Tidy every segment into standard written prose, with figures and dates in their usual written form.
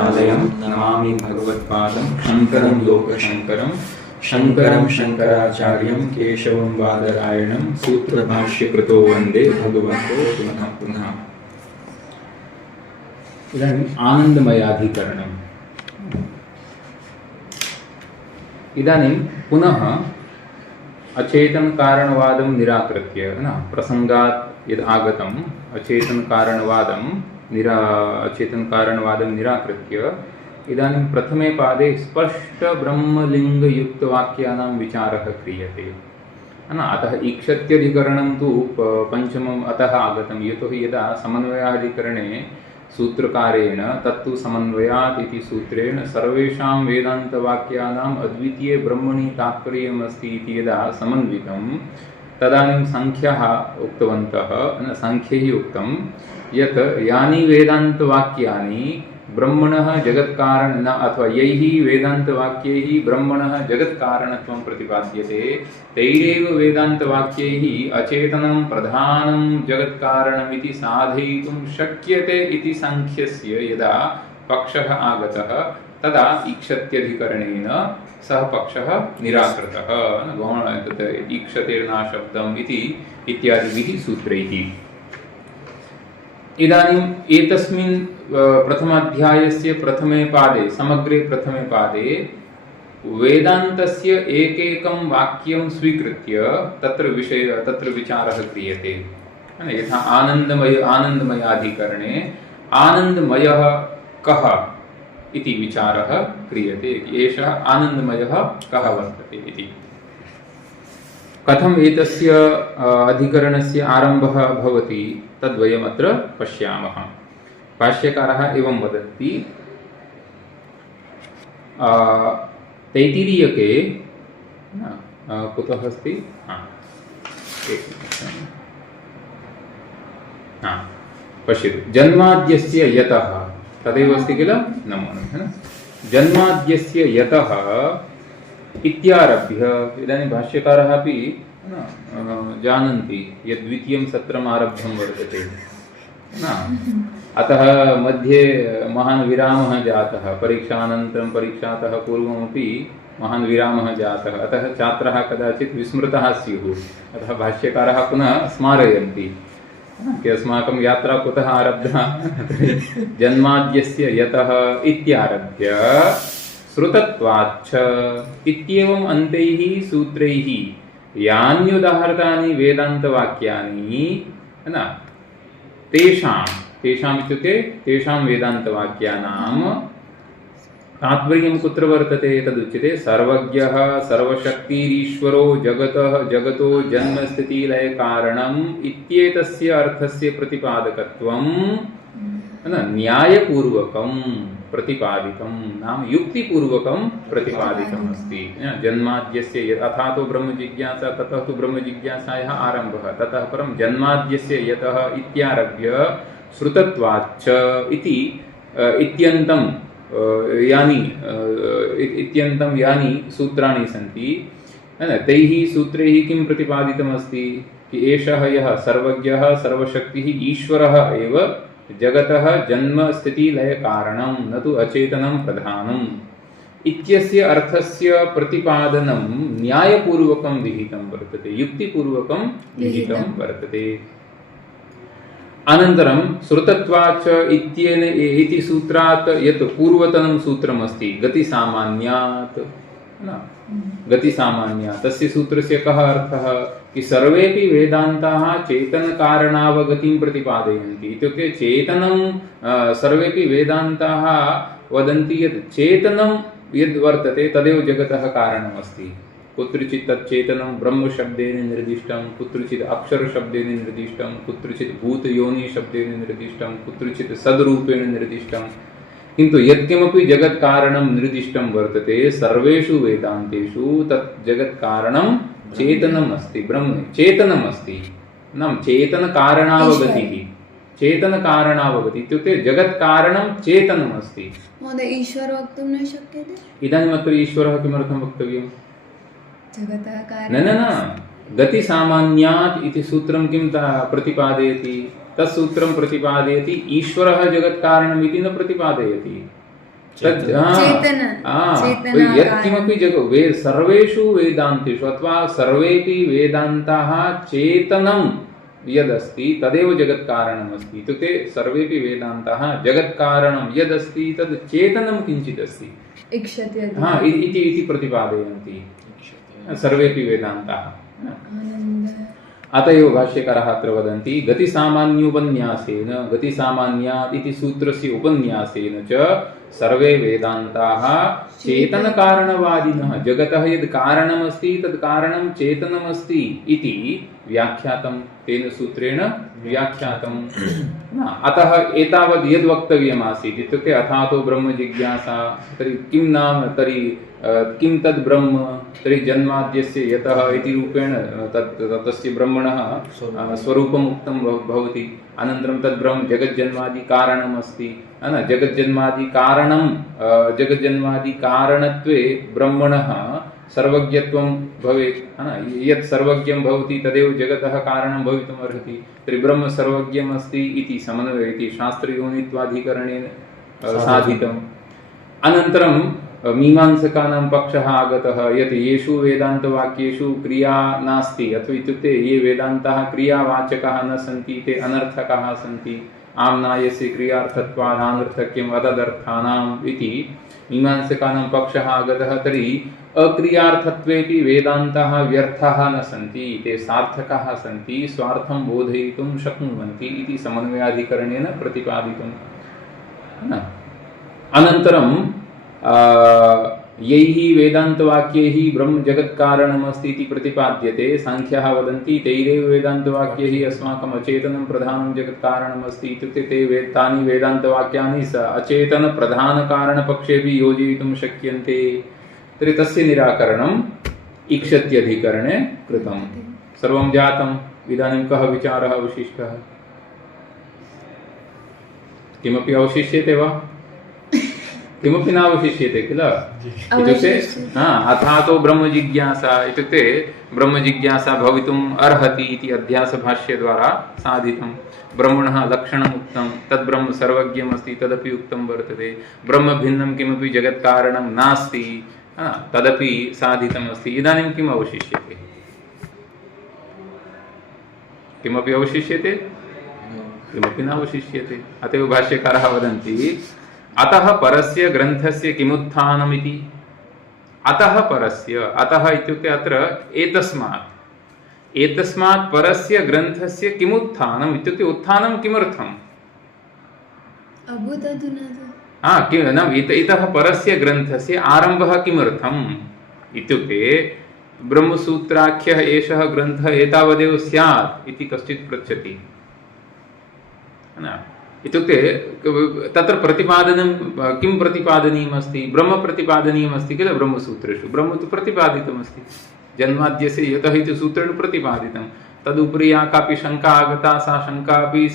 भगवत्पादालयं नमामि भगवत्पादं शङ्करं लोकशङ्करं शङ्करं शङ्कराचार्यं केशवं बादरायणं सूत्रभाष्यकृतो वन्दे भगवन्तो पुनः पुनः। इदानीम् आनन्दमयाधिकरणम्। इदानीं पुनः अचेतन कारणवादं निराकृत्य प्रसंगात् यद् आगतम् अचेतन कारणवादं निराकृत्य इदानीं प्रथमे पादे स्पष्ट ब्रह्मलिङ्गयुक्तवाक्यानां विचारः क्रियते। अतः ईक्षत्यधिकरणं तु पञ्चमम् अतः आगतं, यतोहि यदा समन्वयाधिकरणे सूत्रकारेण तत्तु समन्वयात् इति सूत्रेण सर्वेषां वेदान्तवाक्यानाम् अद्वितीये ब्रह्मणि तात्पर्यमस्ति इति यदा समन्वितं तदानीं सांख्याः उक्तवन्तः, सांख्यैः उक्तं यत् यानि वेदान्तवाक्यानि ब्रह्मणः जगत्कारण अथवा यैः वेदान्तवाक्यैः ब्रह्मणः जगत्कारणत्वं प्रतिपाद्यते तैरेव वेदान्तवाक्यैः अचेतनं प्रधानं जगत्कारणमिति साधयितुं शक्यते इति सांख्यस्य यदा पक्षः आगतः तदा ईक्षत्यधिकरणेन सः पक्षः निराकृतः। ईक्षतेर्नाशब्दम् इति इत्यादिभिः सूत्रैः। इदानीम् एतस्मिन् प्रथमाध्यायस्य प्रथमे पादे समग्रे प्रथमे पादे वेदान्तस्य एकैकं वाक्यं स्वीकृत्य तत्र विचारः क्रियते। यथा आनन्दमयाधिकरणे आनन्दमयः कः इति विचारः क्रियते। एषः आनन्दमयः कः वर्तते इति। कथम् एतस्य अधिकरणस्य आरम्भः भवति तद्वयमत्र पश्यामः। भाष्यकारः एवं वदति, तैत्तिरीयके कुतः अस्ति, पश्यतु, जन्माद्यस्य यतः तदेव अस्ति किल, नमो नमः। जन्माद्यस्य यतः इत्यारभ्य, इदानीं भाष्यकारः अपि जानन्ति यद् द्वितीयं सत्रम् आरब्धं वर्तते, अतः मध्ये महान् विरामः जातः, परीक्षानन्तरं परीक्षातः पूर्वमपि महान् विरामः जातः, अतः छात्राः कदाचित् विस्मृताः स्युः, अतः भाष्यकारः पुनः स्मारयन्ति अस्माकं यात्रा कुतः आरब्धा। जन्माद्यस्य यतः इत्यारभ्य श्रुतत्वाच्च इत्येवम् अन्त्यैः सूत्रैः यान्युदाहृतानि वेदान्तवाक्यानि तेषाम् इत्युक्ते तेषां वेदान्तवाक्यानां तात्पर्यं कुत्र वर्तते तदुच्यते। सर्वज्ञः सर्वशक्तिरीश्वरो जगतो जन्मस्थितिलयकारणम् इत्येतस्य अर्थस्य प्रतिपादकत्वं न्यायपूर्वकं प्रतिपादितं, नाम युक्तिपूर्वकं प्रतिपादितम् अस्ति। जन्माद्यस्य अथातो ब्रह्मजिज्ञासा, ततः तु ब्रह्मजिज्ञासायाः आरम्भः, ततः परं जन्माद्यस्य यतः इत्यारभ्य श्रुतत्वाच्च इति इत्यन्तं यानि सूत्राणि सन्ति तैः सूत्रैः किं प्रतिपादितमस्ति कि एषः यः सर्वज्ञः सर्वशक्तिः ईश्वरः एव जगतः जन्मस्थितिलयकारणं न तु अचेतनं प्रधानम् इत्यस्य अर्थस्य प्रतिपादनं न्यायपूर्वकं विहितं वर्तते, युक्तिपूर्वकं विहितं वर्तते। अनन्तरं श्रुतत्वाच्च इति सूत्रात् यत् पूर्वतनं सूत्रमस्ति गतिसामान्यात्, गतिसामान्यात् तस्य सूत्रस्य कः अर्थः कि सर्वेपि वेदान्ताः चेतनकारणावगतिं प्रतिपादयन्ति। इत्युक्ते चेतनं सर्वेपि वेदान्ताः वदन्ति यत् चेतनं यद् वर्तते तदेव जगतः कारणमस्ति। कुत्रचित् तच्चेतनं ब्रह्मशब्देन निर्दिष्टं, कुत्रचित् अक्षरशब्देन निर्दिष्टं, कुत्रचित् भूतयोनिशब्देन निर्दिष्टं, कुत्रचित् सद्रूपेण निर्दिष्टं, किन्तु यत्किमपि जगत्कारणं निर्दिष्टं वर्तते सर्वेषु वेदान्तेषु तत् जगत्कारणं चेतनम् अस्ति, ब्रह्म चेतनम् अस्ति, नाम चेतनकारणावगतिः, चेतनकारणावगति इत्युक्ते जगत्कारणं चेतनम् अस्ति। महोदय ईश्वर वक्तुं न शक्यते? इदानीम् अत्र ईश्वरः किमर्थं वक्तव्यं? जगतः न गतिसामान्यात् इति सूत्रं किं प्रतिपादयति? तत्सूत्रं प्रतिपादयति ईश्वरः जगत्कारणमिति न प्रतिपादयति। यत्किमपि सर्वेषु वेदान्तेषु अथवा सर्वेपि वेदान्ताः चेतनं यदस्ति तदेव जगत्कारणम् अस्ति। इत्युक्ते सर्वेपि वेदान्ताः जगत्कारणं यदस्ति तद् चेतनं किञ्चित् अस्ति इति प्रतिपादयन्ति सर्वेपि वेदान्ताः। अत एव भाष्यकारः अत्र वदन्ति गतिसामान्योपन्यासेन गतिसामान्यात् इति सूत्रस्य उपन्यासेन च सर्वे वेदान्ताः चेतनकारणवादिनः जगतः यद् कारणमस्ति तद् कारणं चेतनमस्ति इति व्याख्यातं तेन सूत्रेण व्याख्यातं। अतः एतावद् यद् वक्तव्यमासीत् इत्युक्ते अथातो ब्रह्म जिज्ञासा तर्हि किं नाम तर्हि किं तद् ब्रह्म तर्हि जन्माद्यस्य यतः इति रूपेण तस्य ब्रह्मणः स्वरूपम् उक्तं भवति। अनन्तरं तद् ब्रह्म जगज्जन्मादि कारणम् अस्ति जगज्जन्मादि कारणत्वे ब्रह्मणः सर्वज्ञत्वं भवेत् यत् सर्वज्ञं भवति तदेव जगतः कारणं भवितुम् अर्हति। तर्हि ब्रह्म सर्वज्ञम् अस्ति इति समन्वय इति शास्त्रयोनित्वाधिकरणेन साधितम्। अनन्तरं मीमांसकानां पक्षः आगतः यत् येषु वेदान्तवाक्येषु क्रिया नास्ति अथवा इत्युक्ते ये वेदान्ताः क्रियावाचकाः न सन्ति ते अनर्थकाः सन्ति आम्नायस्य क्रियार्थत्वात् अनर्थक्यम् अतदर्थानाम् इति मीमांसकानां पक्षः आगतः। तर्हि अक्रियार्थत्वेपि वेदान्ताः व्यर्थाः न सन्ति ते सार्थकाः सन्ति स्वार्थं बोधयितुं शक्नुवन्ति इति समन्वयाधिकरणेन प्रतिपादितम्। अनन्तरं यैः वेदान्तवाक्यैः ब्रह्म जगत्कारणमस्ति इति प्रतिपाद्यते सांख्याः वदन्ति तैरेव वेदान्तवाक्यैः अस्माकम् अचेतनं प्रधानं जगत्कारणमस्ति इत्युक्ते तानि वेदान्तवाक्यानि अचेतनप्रधानकारणपक्षेपि योजयितुं शक्यन्ते। तर्हि तस्य निराकरणम् ईक्षत्यधिकरणे कृतं। सर्वं जातम्। इदानीं कः विचारः अवशिष्टः? किमपि अवशिष्यते वा? किमपि नावशिष्यते किल? इत्युक्ते अथातो ब्रह्मजिज्ञासा इत्युक्ते ब्रह्मजिज्ञासा भवितुम् अर्हति इति अध्यासभाष्यद्वारा साधितं। ब्रह्मणः लक्षणम् उक्तं तद् ब्रह्म सर्वज्ञमस्ति तदपि उक्तं वर्तते। ब्रह्म भिन्नं किमपि जगत्कारणं नास्ति तदपि साधितमस्ति। इदानीं किम् अवशिष्यते? किमपि अवशिष्यते? किमपि नावशिष्यते। अत एव भाष्यकारः वदन्ति अतः परस्य ग्रन्थस्य किमुत्थानमिति। अतः परस्य अतः इत्युक्ते अत्र एतस्मात् परस्य ग्रन्थस्य किमुत्थानम् इत्युक्ते उत्थानं किमर्थम्? इतः परस्य ग्रन्थस्य आरम्भः किमर्थम् इत्युक्ते ब्रह्मसूत्राख्यः एषः ग्रन्थः एतावदेव स्यात् इति कश्चित् पृच्छति। इत्युक्ते तत्र प्रतिपादनं किं प्रतिपादनीयमस्ति? ब्रह्म प्रतिपादनीयमस्ति किल? ब्रह्मसूत्रेषु ब्रह्म तु प्रतिपादितमस्ति जन्माद्यस्य यतः इति सूत्रेण प्रतिपादितं। तदुपरि या कापि शङ्का आगता सा शङ्का अपि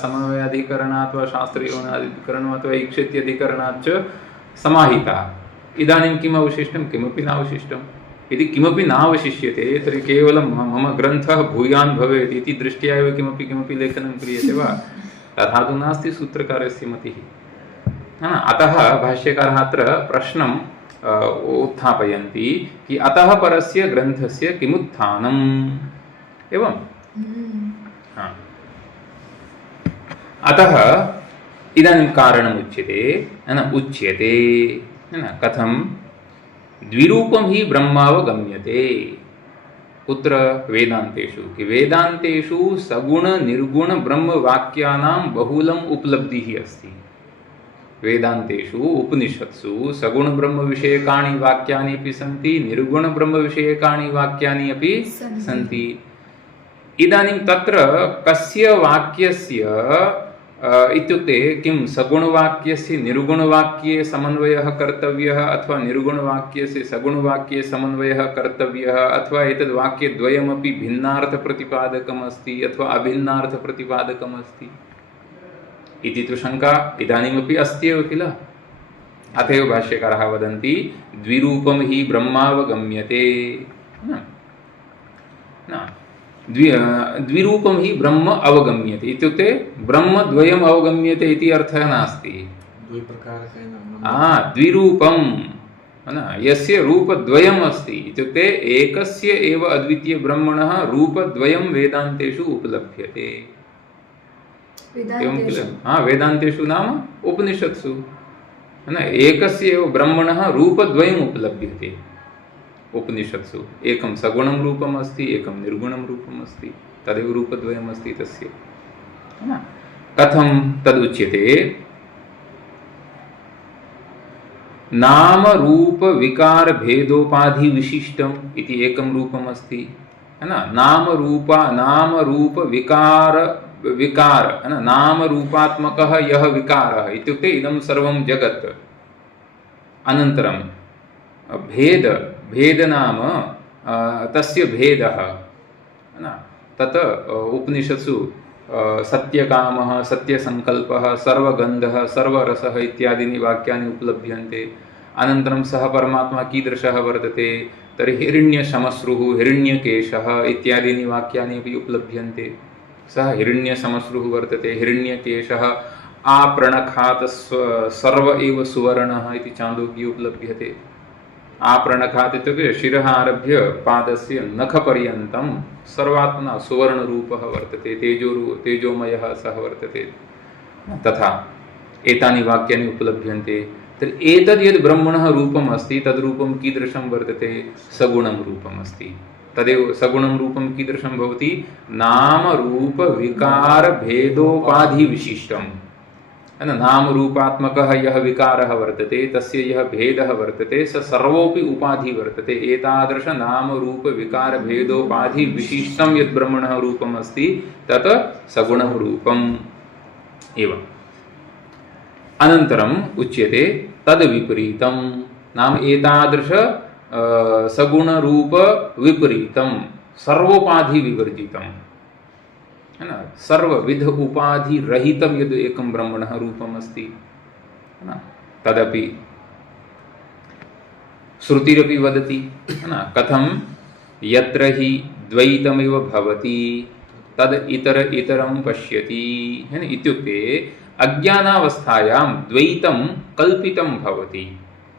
समन्वयाधिकरणात् वा शास्त्रीयोनाधिकरणात् अथवा ईक्षत्यधिकरणात् च समाहिता। इदानीं किम् अवशिष्टं? किमपि नावशिष्टम्। यदि किमपि नावशिष्यते तर्हि केवलं मम ग्रन्थः भूयान् भवेत् इति दृष्ट्या एव किमपि लेखनं क्रियते वा? तथा तु नास्ति सूत्रकारस्य मतिः। अतः भाष्यकारः अत्र प्रश्नम् उत्थापयन्ति कि अतः परस्य ग्रन्थस्य किमुत्थानम् एवं। अतः इदानीं कारणम् उच्यते कथं? द्विरूपं हि ब्रह्मावगम्यते। कुत्र? वेदान्तेषु। वेदान्तेषु सगुण निर्गुण ब्रह्म वाक्यानां बहुलम् उपलब्धिः अस्ति। वेदान्तेषु उपनिषत्सु सगुण ब्रह्म विषयकाणि वाक्यानि अपि सन्ति निर्गुण ब्रह्म विषयकाणि वाक्यानि अपि सन्ति। इदानीं तत्र कस्य वाक्यस्य इत्युक्ते किं सगुणवाक्यस्य निर्गुणवाक्ये समन्वयः कर्तव्यः अथवा निर्गुणवाक्यस्य सगुणवाक्ये समन्वयः कर्तव्यः अथवा एतद् वाक्यद्वयमपि भिन्नार्थप्रतिपादकम् अस्ति अथवा अभिन्नार्थप्रतिपादकम् अस्ति इति तु शङ्का इदानीमपि अस्ति एव किल? अत एव भाष्यकारः वदन्ति द्विरूपं हि ब्रह्मावगम्यते। द्विरूपं हि ब्रह्म अवगम्यते इत्युक्ते ब्रह्मद्वयम् अवगम्यते इति अर्थः नास्ति। द्विरूपं यस्य रूपद्वयम् अस्ति इत्युक्ते एकस्य एव अद्वितीय ब्रह्मणः रूपद्वयं वेदान्तेषु उपलभ्यते। एवं किल? वेदान्तेषु नाम उपनिषत्सु एकस्य एव ब्रह्मणः रूपद्वयम् उपलभ्यते उपनिषत्सु। एकं सगुणं रूपम् अस्ति, एकं निर्गुणं रूपम् अस्ति, तदेव रूपद्वयम् अस्ति तस्य। कथं तदुच्यते? नाम रूप विकार भेदोपाधि विशिष्टम इति एकं रूपम् अस्ति, है ना? नाम रूप विकार है ना? नाम रूपात्मकः यः विकारः इत्युक्ते इदं सर्वं जगत्। अनन्तरं भेद नाम तस्य भेदः, है ना? तत् उपनिषत्सु सत्यकामः, सत्यसङ्कल्पः, सर्वगन्धः, सर्वरसः इत्यादीनि वाक्यानि उपलभ्यन्ते। अनन्तरं सः परमात्मा कीदृशः वर्तते तर्हि हिरण्यशमश्रुः, हिरण्यकेशः इत्यादीनि वाक्यानि अपि उपलभ्यन्ते। सः हिरण्यशमश्रुः वर्तते, हिरण्यकेशः आपृणखात् सर्व एव सुवर्णः इति चान्दोग्ये उपलभ्यते। आपृणखात् इत्युक्ते शिरः आरभ्य पादस्य नखपर्यन्तं सर्वात्मना सुवर्णरूपः वर्तते, तेजोमयः सः वर्तते। तथा एतानि वाक्यानि उपलभ्यन्ते। तर्हि एतद् यद् ब्रह्मणः रूपम् अस्ति तद् रूपं कीदृशं वर्तते? सगुणं रूपम् अस्ति। तदेव सगुणं रूपं कीदृशं भवति? नाम रूप विकार भेदोपाधि विशिष्टम्। नाम रूपात्मकः यः विकारः वर्तते तस्य यः भेदः वर्तते स सर्वोऽपि उपाधि वर्तते। एतादृश नाम रूप विकार भेदोपाधि विशिष्टं यद् ब्रह्मणः रूपम् अस्ति तत् सगुणं रूपम् एव। अनन्तरम् उच्यते तद् विपरीतं नाम एतादृश सगुणरूप विपरीतं सर्वोपाधि विवर्जितं, है ना? सर्वविध उपाधि रहितं यद् एकं ब्रह्मणः रूपम् अस्ति, है ना? तदपि श्रुतिरपि वदति, है ना? कथं? यत्र हि द्वैतमिव भवति तद् इतरं पश्यति, है ना? इत्युक्ते अज्ञानावस्थायां द्वैतं कल्पितं भवति,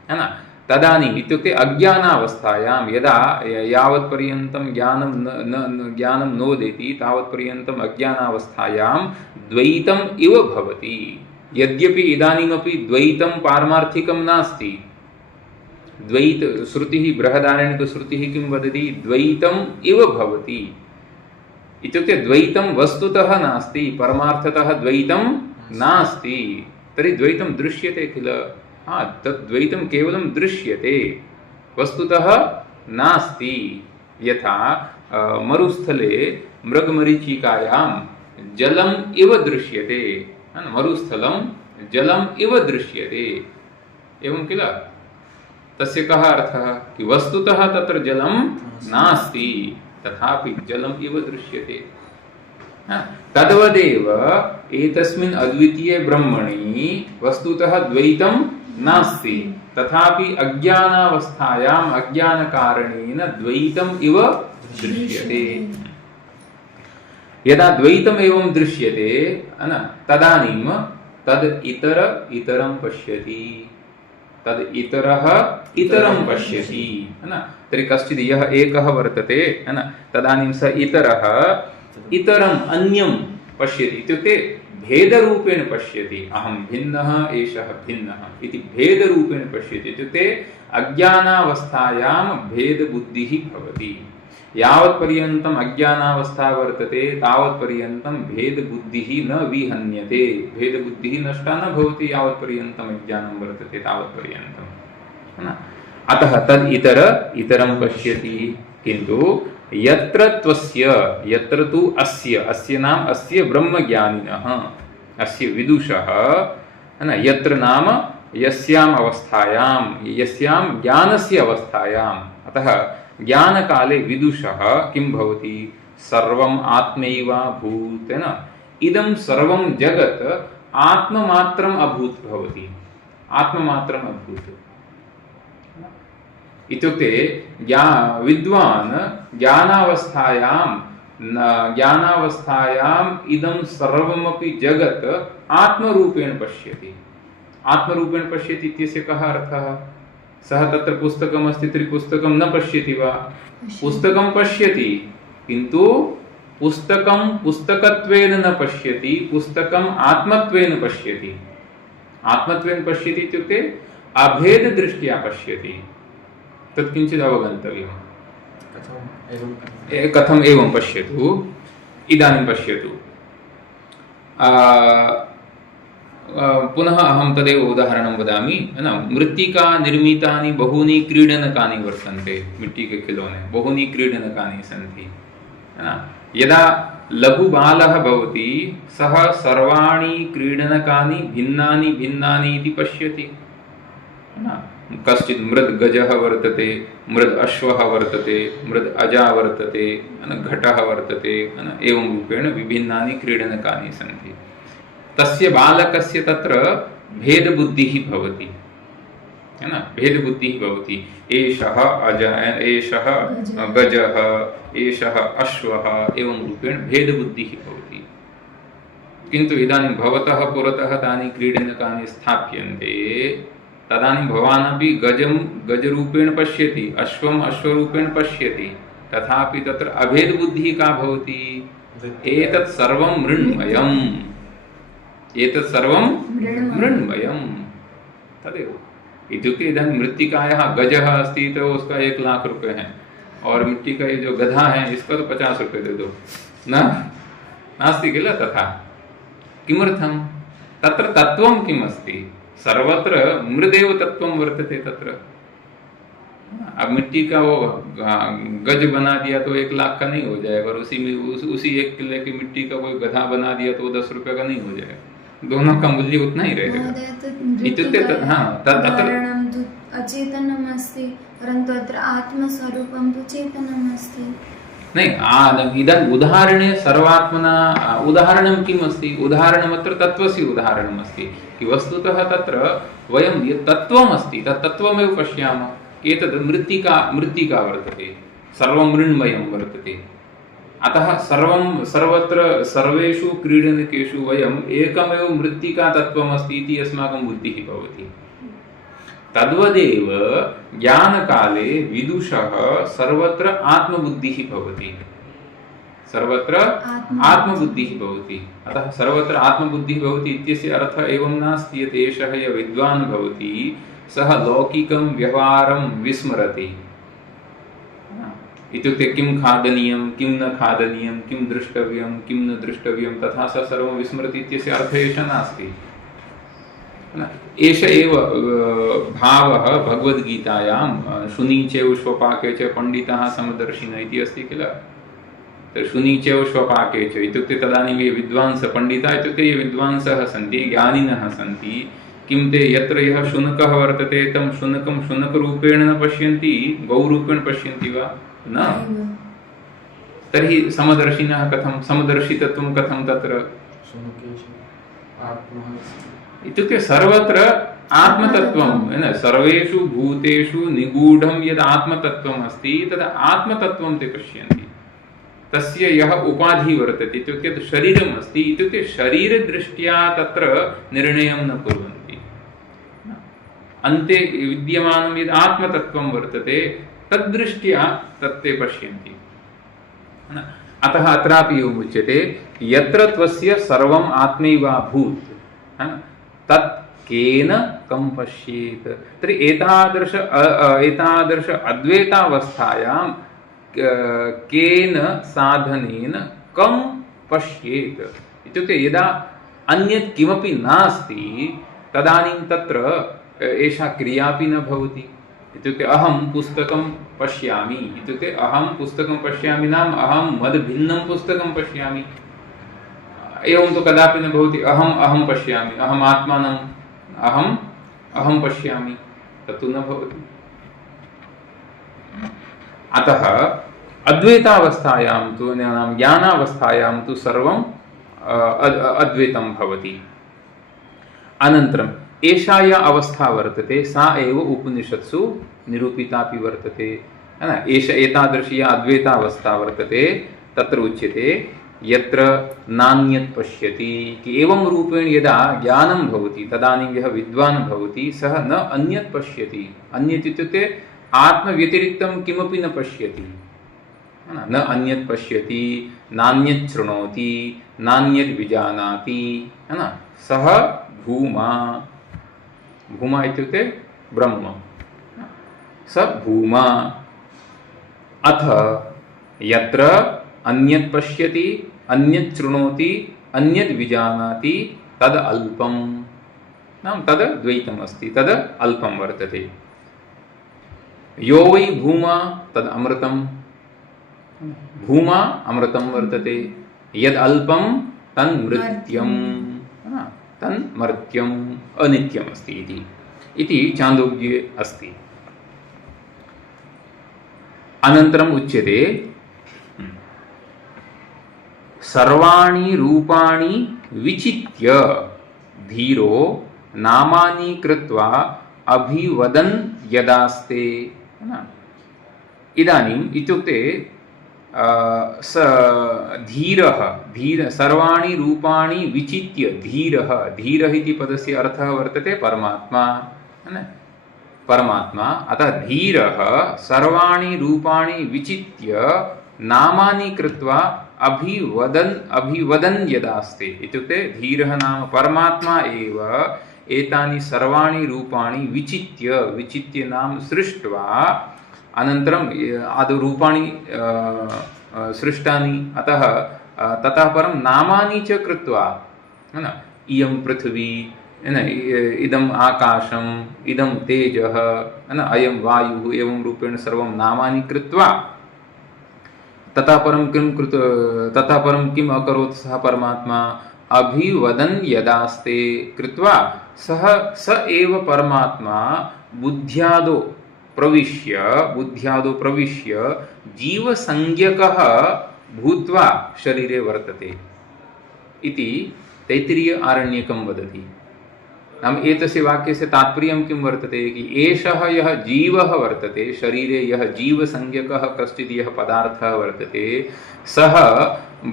है ना? तदानीम् इत्युक्ते अज्ञानावस्थायां यदा यावत्पर्यन्तं ज्ञानं नोदेति तावत्पर्यन्तम् अज्ञानावस्थायां द्वैतम् इव भवति। यद्यपि इदानीमपि द्वैतं पारमार्थिकं नास्ति। द्वैत श्रुतिः बृहदारण्यकश्रुतिः किं वदति? द्वैतम् इव भवति इत्युक्ते द्वैतं वस्तुतः नास्ति, परमार्थतः द्वैतं नास्ति। तर्हि द्वैतं दृश्यते किल? तद्वैतं केवलं दृश्यते, वस्तुतः नास्ति। यथा मरुस्थले मृगमरीचिकायां जलम् इव दृश्यते, मरुस्थलं जलम् इव दृश्यते, एवं किल? तस्य कः अर्थः? कि वस्तुतः तत्र जलं नास्ति, तथापि जलम् इव दृश्यते। तद्वदेव एतस्मिन् अद्वितीय ब्रह्मणि वस्तुतः द्वैतं नास्ति, तथापि अज्ञानावस्थायाम् अज्ञानकारणेन द्वैतम् इव दृश्यते। यदा द्वैतम् एवं दृश्यते तदानीं तद् इतरं पश्यति, तद् इतरः इतरं पश्यति, है ना? तर्हि कश्चित् यः एकः वर्तते, है ना? तदानीं स इतरः इतरम् अन्यं पश्यति, इत्युक्ते भेदरूपेण पश्यति। अहं भिन्नः, एषः भिन्नः इति भेदरूपेण पश्यति। इत्युक्ते अज्ञानावस्थायां भेदबुद्धिः भवति। यावत्पर्यन्तम् अज्ञानावस्था वर्तते तावत्पर्यन्तं भेदबुद्धिः न विहन्यते, भेदबुद्धिः नष्टा न भवति यावत्पर्यन्तम् अज्ञानं वर्तते तावत्पर्यन्तं, है ना? अतः तद् इतरं पश्यति। किन्तु यत्र तु अस्य नाम अस्य ब्रह्मज्ञानिनः, अस्य विदुषः, है ना? यत्र नाम यस्याम् अवस्थायां, यस्यां ज्ञानस्य अवस्थायाम्। अतः ज्ञानकाले विदुषः किं भवति? सर्वम् आत्मैवाभूत्, है ना? इदं सर्वं जगत् आत्ममात्रम् अभूत् भवति, आत्ममात्रम् अभूत्। इत्युक्ते विद्वान् ज्ञानावस्थायाम् इदं सर्वमपि जगत् आत्मरूपेण पश्यति, आत्मरूपेण पश्यति इत्यस्य कः अर्थः? सः तत्र पुस्तकम् अस्ति तर्हि पुस्तकं न पश्यति वा? पुस्तकं पश्यति, किन्तु पुस्तकं पुस्तकत्वेन न पश्यति, पुस्तकम् आत्मत्वेन पश्यति। आत्मत्वेन पश्यति इत्युक्ते अभेददृष्ट्या पश्यति। तत् किञ्चित् अवगन्तव्यम्। कथम् एवं पश्यतु, इदानीं पश्यतु। पुनः अहं तदेव उदाहरणं वदामि, न? मृत्तिका निर्मितानि बहूनि क्रीडनकानि वर्तन्ते, मिट्टी के खिलौने बहूनि क्रीडनकानि सन्ति, न? यदा लघुबालः भवति सः सर्वाणि क्रीडनकानि भिन्नानि भिन्नानि इति पश्यति, न? कश्चित् मृद् गजः वर्तते, मृद् अश्वः वर्तते, मृद् अजा वर्तते, घटः वर्तते, एवं रूपेण विभिन्नानि क्रीडनकानि सन्ति। तस्य बालकस्य तत्र भेदबुद्धिः भवति, है न? भेदबुद्धिः भवति। एषः अजः, एषः गजः, एषः अश्वः, एवं रूपेण भेदबुद्धिः भवति। किन्तु इदानीं भवतः पुरतः तानि क्रीडनकानि स्थाप्यन्ते, तदानीं भवान् अपि गजं गजरूपेण पश्यति, अश्वम् अश्वरूपेण पश्यति, तथापि तत्र अभेदबुद्धिः का भवति? एतत् सर्वं मृण्मयम्, एतत् सर्वं मृण्मयम्। तदेव इत्युक्ते इदानीं मृत्तिकायाः गजः अस्ति तो उसका 1 लाख रुपए है, और मिट्टी का ये जो गधा है इसका तो 50 रुपए दे दो, न? नास्ति किल तथा? किमर्थं? तत्र तत्त्वं किम् अस्ति? सर्वत्र मृदेव तत्त्वं वर्तते तत्र। अब मिट्टी का वो गज बना दिया तो 1 लाख का नहीं हो जाएगा, और उसी 1 किलो की मिट्टी का कोई गधा बना दिया तो 10 रुपए का नहीं हो जाएगा, दोनों का मूल्य उतना ही रहेगा। इत्युक्ते अचेतनम् अस्ति, परन्तु अत्र आत्मस्वरूपं तु चेतनम् अस्ति। नहीं, इदम् उदाहरणे सर्वात्मना उदाहरणं किम् अस्ति? उदाहरणमत्र तत्त्वस्य उदाहरणम् अस्ति, कि वस्तुतः तत्र वयं यत् तत्त्वम् अस्ति तत् तत्त्वमेव पश्यामः। एतद् मृत्तिका वर्तते, सर्वं मृण्मयं वर्तते, अतः सर्वत्र सर्वेषु क्रीडनकेषु वयम् एकमेव मृत्तिका तत्त्वमस्ति इति अस्माकं बुद्धिः भवति। तद्वदेव ज्ञानकाले विदुषः सर्वत्र आत्मबुद्धिः भवति, सर्वत्र आत्मबुद्धिः भवति। अतः सर्वत्र आत्मबुद्धिः भवति इत्यस्य अर्थः एवं नास्ति यत् एषः यः विद्वान् भवति सः लौकिकं व्यवहारं विस्मरति। इत्युक्ते किं खादनीयं, किं न खादनीयं, किं द्रष्टव्यं, किं न द्रष्टव्यं, तथा सः सर्वं विस्मरति इत्यस्य अर्थः एषः नास्ति। एष एव भावः भगवद्गीतायां शुनी चैव स्वपाके च पंडिताः समदर्शिनः इति अस्ति किल। शुनी चैव स्वपाके च इत्युक्ते तदानीं ये विद्वांसः, पंडिताः इत्युक्ते ये विद्वांसः सन्ति, ज्ञानिनः सन्ति, किं ते यत्र यः शुनकः वर्तते तं शुनकं शुनकरूपेण न पश्यन्ति, गौरूपेण पश्यन्ति वा? न। तर्हि समदर्शिनः कथं, समदर्शितत्वं कथं तत्र? इत्युक्ते सर्वत्र आत्मतत्त्वं, है न? सर्वेषु भूतेषु निगूढं यद् आत्मतत्त्वम् अस्ति तद् आत्मतत्त्वं ते पश्यन्ति। तस्य यः उपाधिः वर्तते इत्युक्ते शरीरम् अस्ति, इत्युक्ते शरीरदृष्ट्या तत्र निर्णयं न कुर्वन्ति। अन्ते विद्यमानं यद् आत्मतत्त्वं वर्तते तद्दृष्ट्या तत्ते पश्यन्ति। अतः अत्रापि एवम् उच्यते, यत्र त्वस्य सर्वम् आत्मैवाभूत्, तत् केन कं पश्येत्। तर्हि एतादृश अद्वैतावस्थायां केन साधनेन कं पश्येत् इत्युक्ते यदा अन्यत् किमपि नास्ति तदानीं तत्र एषा क्रियापि न भवति। इत्युक्ते अहं पुस्तकं पश्यामि इत्युक्ते अहं पुस्तकं पश्यामि नाम अहं मद्भिन्नं पुस्तकं पश्यामि। एवं तो कदापि न भवति अहं पश्यामि, अहम् आत्मानम् अहं पश्यामि, तत्तु न भवति। अतः अद्वैतावस्थायां तु ज्ञानावस्थायां तु सर्वम् अद्वैतं भवति। अनन्तरम् एषा या अवस्था वर्तते सा एव उपनिषत्सु निरूपितापि वर्तते। एतादृशी या अद्वैतावस्था वर्तते तत्र उच्यते यत्र नान्यत् पश्यति कि एवं रूपेण यदा ज्ञानं भवति तदानीं यः विद्वान् भवति सः न अन्यत् पश्यति। अन्यत् इत्युक्ते आत्मव्यतिरिक्तं किमपि न पश्यति, न अन्यत् पश्यति, नान्यत् शृणोति, नान्यत् विजानाति, है ना। सः भूमा, भूमा इत्युक्ते ब्रह्म, स भूमा। अथ यत्र अन्यत् पश्यति, अन्यत् शृणोति, अन्यत् विजानाति तद् अल्पं, नाम तद् द्वैतम् अस्ति, तद् अल्पं वर्तते। यो वै भूमा तद् अमृतं, भूमा अमृतं वर्तते। यद् अल्पं तन्मृत्यं, तन्मर्त्यम् अनित्यम् अस्ति इति चान्दोग्ये अस्ति। अनन्तरम् उच्यते सर्वाणि रूपाणि विचित्य धीरो नामानि कृत्वा अभिवदन् यदास्ते, है ना। इदानीम् इत्युक्ते धीर सर्वाणि रूपाणि विचित्य धीरः इति पदस्य अर्थः वर्तते परमात्मा, है ना, परमात्मा। अतः धीरः सर्वाणि रूपाणि विचित्य नामानि कृत्वा अभिवदन् यदास्ते, इत्युक्ते धीरः नाम परमात्मा एव एतानि सर्वाणि रूपाणि विचित्य नाम सृष्ट्वा, अनन्तरम् आदौ रूपाणि सृष्टानि, अतः ततः परं नामानि च कृत्वा, है ना, इयं पृथ्वी, है ना, इदम् आकाशम्, इदं तेजः, है ना, अयं वायुः, एवं रूपेण सर्वं नामानि कृत्वा ततः परं किम् अकरोत् सः परमात्मा अभिवदन् यदास्ते कृत्वा स एव परमात्मा बुद्ध्यादो प्रविश्य जीवसंज्ञकः भूत्वा शरीरे वर्तते इति तैत्तिरीय आरण्यकं वदति। नाम एतस्य वाक्यस्य तात्पर्यं किं वर्तते कि एषः यः जीवः वर्तते, शरीरे यः जीवसंज्ञकः कश्चित् यः पदार्थः वर्तते, सः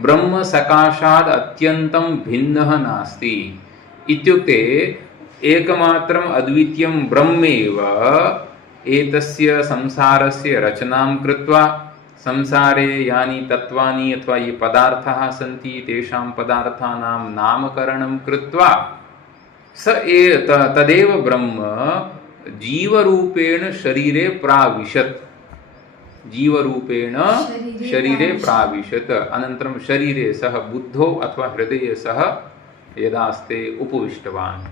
ब्रह्मसकाशात् अत्यन्तं भिन्नः नास्ति। इत्युक्ते एकमात्रम् अद्वितीयं ब्रह्मेव एतस्य संसारस्य रचनां कृत्वा, संसारे यानि तत्त्वानि अथवा ये पदार्थाः सन्ति तेषां पदार्थानां नामकरणं कृत्वा तदेव ब्रह्म जीवरूपेण शरीरे प्राविशत्, जीवरूपेण शरीरे प्राविशत्। अनन्तरं शरीरे सः बुद्धौ अथवा हृदये सः यदास्ते उपविष्टवान्,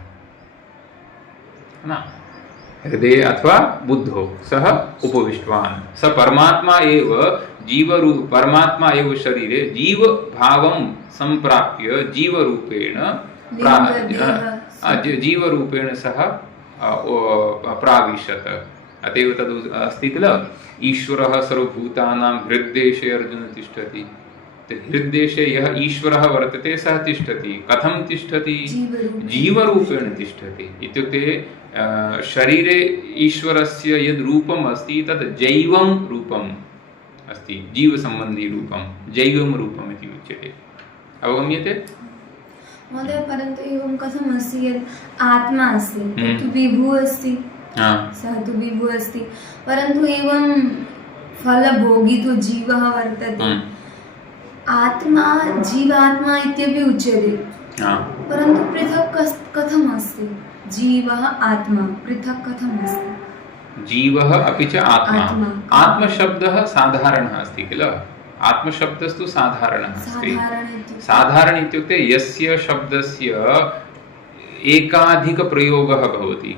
न हृदये अथवा बुद्धौ सः उपविष्टवान्। स परमात्मा एव परमात्मा एव शरीरे जीवभावं सम्प्राप्य जीवरूपेण सः प्राविशत्। अतएव तद् अस्ति किल, ईश्वरः सर्वभूतानां हृद्देशे अर्जुन तिष्ठति। हृद्देशे यः ईश्वरः वर्तते सः तिष्ठति। कथं तिष्ठति? जीवरूपेण तिष्ठति। इत्युक्ते शरीरे ईश्वरस्य यद् रूपम् अस्ति तद् जैवं रूपम् अस्ति, जीवसम्बन्धी रूपं, जैवं रूपम् इति उच्यते। अवगम्यते महोदय? परन्तु एवं कथम् अस्ति यद् आत्मा अस्ति तु विभुः अस्ति, सः तु विभुः अस्ति, परन्तु एवं फलभोगी तु जीवः वर्तते। आत्मा जीवात्मा इत्यपि उच्यते, परन्तु पृथक् कथम् अस्ति? जीवः आत्मा पृथक् कथम् अस्ति? जीवः अपि च आत्मा। आत्मशब्दः साधारणः अस्ति किल, आत्मशब्दस्तु साधारणः अस्ति। साधारण इत्युक्ते यस्य शब्दस्य एकाधिकप्रयोगः भवति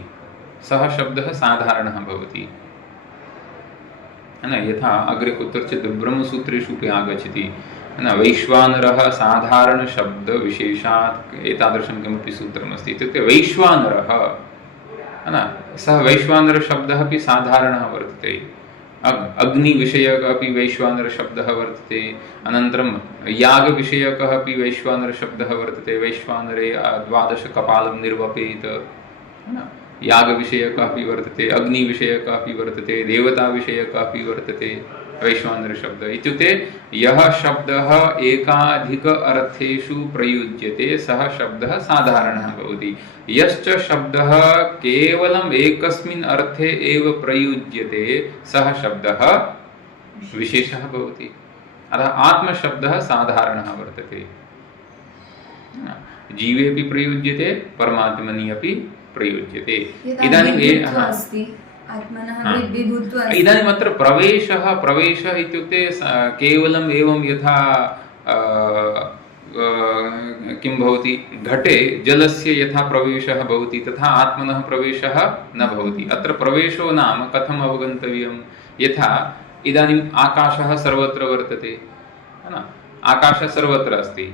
सः शब्दः साधारणः भवति, है न। यथा अग्रे कुत्रचित् ब्रह्मसूत्रेषु अपि आगच्छति, है न, वैश्वानरः साधारणशब्दविशेषात् एतादृशं किमपि सूत्रमस्ति। इत्युक्ते वैश्वानरः, है न, सः वैश्वानरशब्दः अपि साधारणः वर्तते। अग्निविषयकः अपि वैश्वानरशब्दः वर्तते। अनन्तरं यागविषयकः अपि वैश्वानरशब्दः वर्तते। वैश्वानरे 12 कपालं निर्वपेत, है न। यागविषयकः अपि वर्तते, अग्निविषयकः अपि वर्तते, देवताविषयकः अपि वर्तते, वैश्वानर शब्द इत्युक्ते यः शब्दः एकाधिक अर्थेषु प्रयुज्यते सः शब्दः साधारणः भवति। यश्च शब्दः केवलम् एकस्मिन् अर्थे एव प्रयुज्यते सः शब्दः विशेषः भवति। अतः आत्मशब्दः साधारणः वर्तते। जीवेऽपि प्रयुज्यते, परमात्मनि अपि प्रयुज्यते। इदानीम् अत्र प्रवेशः इत्युक्ते केवलम् एवं यथा किं भवति, घटे जलस्य यथा प्रवेशः भवति तथा आत्मनः प्रवेशः न भवति। अत्र प्रवेशो नाम कथम् अवगन्तव्यं, यथा इदानीम् आकाशः सर्वत्र वर्तते, है न, आकाशः सर्वत्र अस्ति,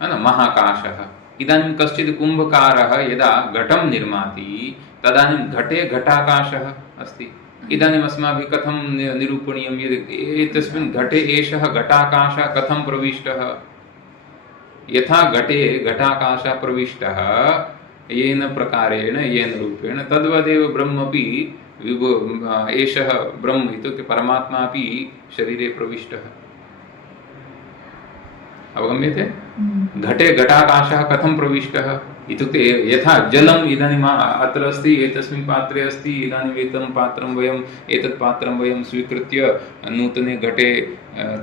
है न, महाकाशः। इदानीं कश्चित् कुम्भकारः यदा घटं निर्माति तदानीं घटे घटाकाशः अस्ति। इदानीम् अस्माभिः कथं निरूपणीयं, यदि एतस्मिन् घटे एषः घटाकाशः कथं प्रविष्टः, यथा घटे घटाकाशः प्रविष्टः येन प्रकारेण येन रूपेण तद्वदेव ब्रह्मपि एषः ब्रह्म इत्युक्ते परमात्मा अपि शरीरे प्रविष्टः। अवगम्यते? घटे घटाकाशः कथं प्रविष्टः इत्युक्ते यथा जलम् इदानीम् अत्र अस्ति, एतस्मिन् पात्रे अस्ति, इदानीम् एतत् पात्रं वयं स्वीकृत्य नूतने घटे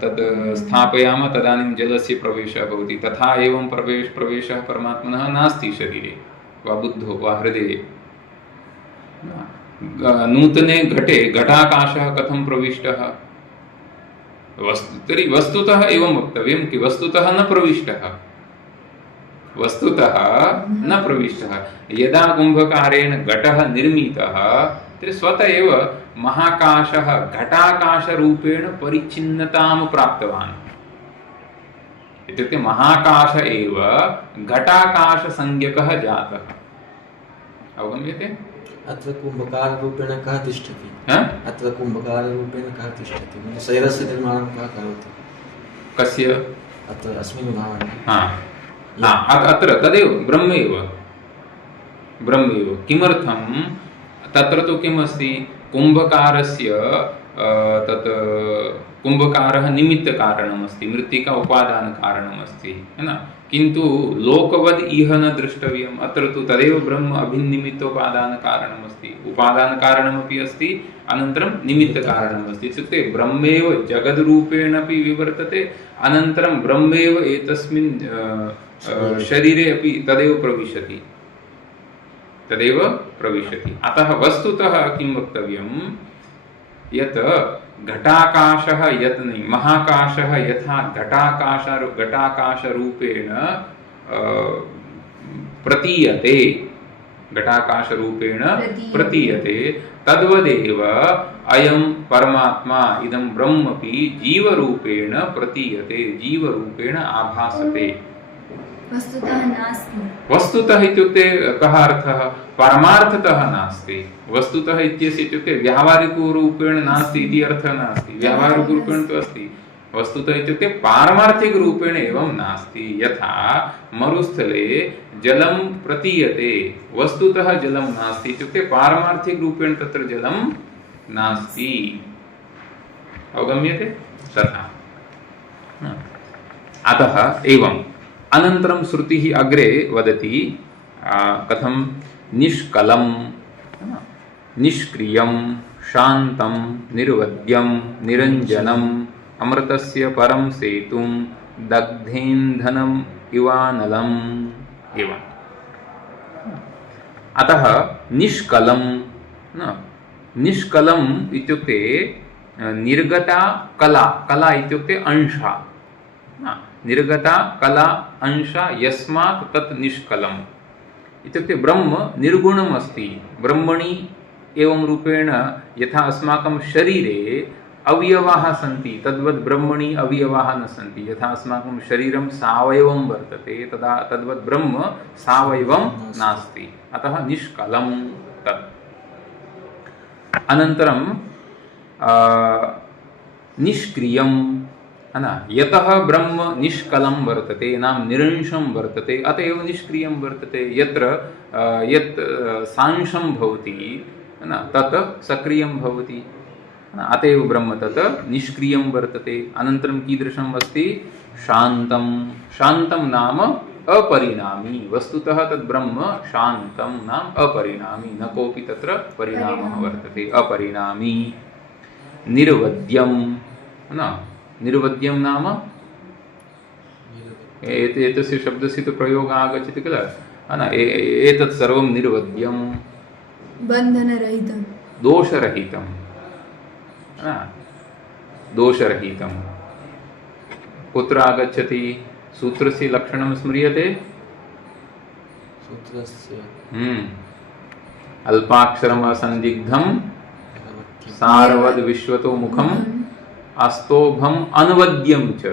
तद् स्थापयामः, तदानीं जलस्य प्रवेशः भवति। तथा एवं प्रवेशः परमात्मनः नास्ति शरीरे वा बुद्धो वा हृदये। नूतने घटे घटाकाशः कथं प्रविष्टः, तर्हि वस्तुतः एवं वक्तव्यं कि वस्तुतः न प्रविष्टः, वस्तुतः न प्रविष्टः। यदा कुम्भकारेण घटः निर्मितः तर्हि स्वतः एव महाकाशः घटाकाशरूपेण परिच्छिन्नतां प्राप्तवान्। इत्युक्ते महाकाश एव घटाकाशसंज्ञकः जातः। अवगम्यते? अत्र कुम्भकाररूपेण कः तिष्ठति? अत्र कुम्भकाररूपेण कः तिष्ठति? शरीरस्य निर्माणं कः करोति? कस्य? अत्र अस्मिन् उदाहरणे अत्र तदेव ब्रह्मैव। किमर्थं तत्र तु किम् अस्ति, कुम्भकारस्य तत् कुम्भकारः निमित्तकारणमस्ति, मृत्तिका उपादानकारणमस्ति, है न, किन्तु लोकवद् इह न द्रष्टव्यम्। अत्र तु तदेव ब्रह्म अभिन्निमित्तोपादानकारणमस्ति, उपादानकारणमपि अस्ति, अनन्तरं निमित्तकारणमस्ति। इत्युक्ते ब्रह्मेव जगद्रूपेण अपि विवर्तते, अनन्तरं ब्रह्मेव एतस्मिन् शरीरे अपि तदेव प्रविशति। अतः वस्तुतः किं वक्तव्यं, यत् घटाकाशः यत् नहीं, महाकाशः यथा घटाकाशरूपेण प्रतीयते, घटाकाशरूपेण प्रतीयते, तद्वदेव अयं परमात्मा इदं ब्रह्मपि जीवरूपेण प्रतीयते, जीवरूपेण आभासते। वस्तुतः नास्ति। वस्तुतः इत्युक्ते कः अर्थः? परमार्थतः नास्ति। वस्तुतः इत्यस्य इत्युक्ते व्यावहारिकरूपेण नास्ति इति अर्थः नास्ति, व्यावहारिकरूपेण तु अस्ति। वस्तुतः इत्युक्ते पारमार्थिकरूपेण एवं नास्ति। यथा मरुस्थले जलं प्रतीयते, वस्तुतः जलं नास्ति इत्युक्ते पारमार्थिकरूपेण तत्र जलं नास्ति। अवगम्यते? तथा अतः एवं अनन्तरं श्रुतिः अग्रे वदति कथं निष्कलं, निष्क्रियं, शान्तं, निर्वद्यं, निरञ्जनम्, अमृतस्य परं सेतुं, दग्धेन्धनम् इवानलम्। एवं अतः निष्कलं, निष्कलम् इत्युक्ते निर्गता कला, कला इत्युक्ते अंशः, निर्गता कला अंश यस्मात् तत् निष्कलम् इत्युक्ते ब्रह्म निर्गुणम् अस्ति। ब्रह्मणि एवं रूपेण यथा अस्माकं शरीरे अवयवाः सन्ति तद्वत् ब्रह्मणि अवयवाः न सन्ति। यथा अस्माकं शरीरं सावयवं वर्तते तदा तद्वत् ब्रह्म सावयवं नास्ति, अतः निष्कलं तत्। अनन्तरं निष्क्रियं, यतः ब्रह्म निष्कलं वर्तते नाम निरंशं वर्तते, अत एव निष्क्रियं वर्तते। यत्र यत् सांशं भवति तत् सक्रियं भवति। अत एव ब्रह्म तत् निष्क्रियं वर्तते। अनन्तरं कीदृशम् अस्ति? शान्तं। शान्तं नाम अपरिणामी। वस्तुतः तद् ब्रह्म शान्तं नाम अपरिणामी, न कोऽपि तत्र परिणामः वर्तते, अपरिणामी। निर्वद्यं न, निर्वद्यं नाम एतस्य शब्दस्य तु प्रयोगः आगच्छति किल, एतत् सर्वं निर्वद्यं, बन्धनरहितं, दोषरहितं, दोषरहितं। कुत्र आगच्छति? सूत्रस्य लक्षणं स्मर्यते? सूत्रस्य अल्पाक्षरम् असंदिग्धं सारवद् विश्वतो मुखम् अस्तोभम् अनवद्यं च।